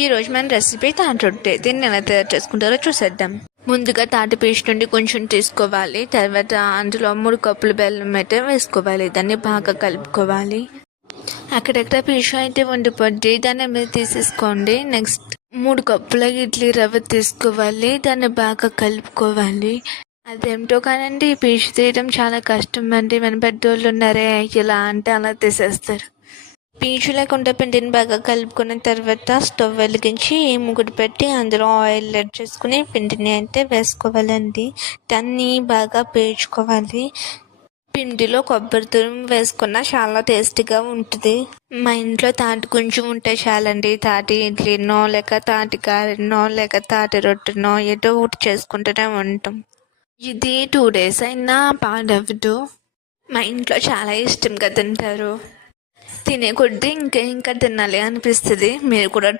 ఈరోజు మన రెసిపీ తాటి రొట్టె. దీన్ని ఎలా తయారు చేసుకుంటారో చూసేద్దాం. ముందుగా తాటి పీచు నుండి కొంచెం తీసుకోవాలి. తర్వాత అందులో 3 కప్పులు బెల్లం అయితే వేసుకోవాలి. దాన్ని బాగా కలుపుకోవాలి. అక్కడక్కడ పీచు అయితే ఉండిపోద్ది, దాన్ని మీరు తీసేసుకోండి. నెక్స్ట్ 3 కప్పుల ఇడ్లీ రవ్వ తీసుకోవాలి. దాన్ని బాగా కలుపుకోవాలి. అదేమిటో కానండి, పీచు తీయడం చాలా కష్టం అండి. మన పెద్దోళ్ళు ఉన్నారే, ఇలా అంటే అలా తీసేస్తారు. పీచు లేకుండా పిండిని బాగా కలుపుకున్న తర్వాత స్టవ్ వెలిగించి ముకుడు పెట్టి అందులో ఆయిల్ యాడ్ చేసుకుని పిండిని అయితే వేసుకోవాలండి. దాన్ని బాగా పేర్చుకోవాలి. పిండిలో కొబ్బరి తురుము వేసుకున్న చాలా టేస్టీగా ఉంటుంది. మా ఇంట్లో తాటి కొంచెం ఉంటే చాలండి. తాటి ఇడ్లీనో లేక తాటి గారెనో లేక తాటి రొట్టెనో ఏదో ఒకటి చేసుకుంటూనే ఉంటాం. ఇది 2 days అయినా పాడవదు. మా ఇంట్లో చాలా ఇష్టంగా తింటారు. తినే కొద్దీ ఇంకా తినాలి అనిపిస్తుంది. మీరు కూడా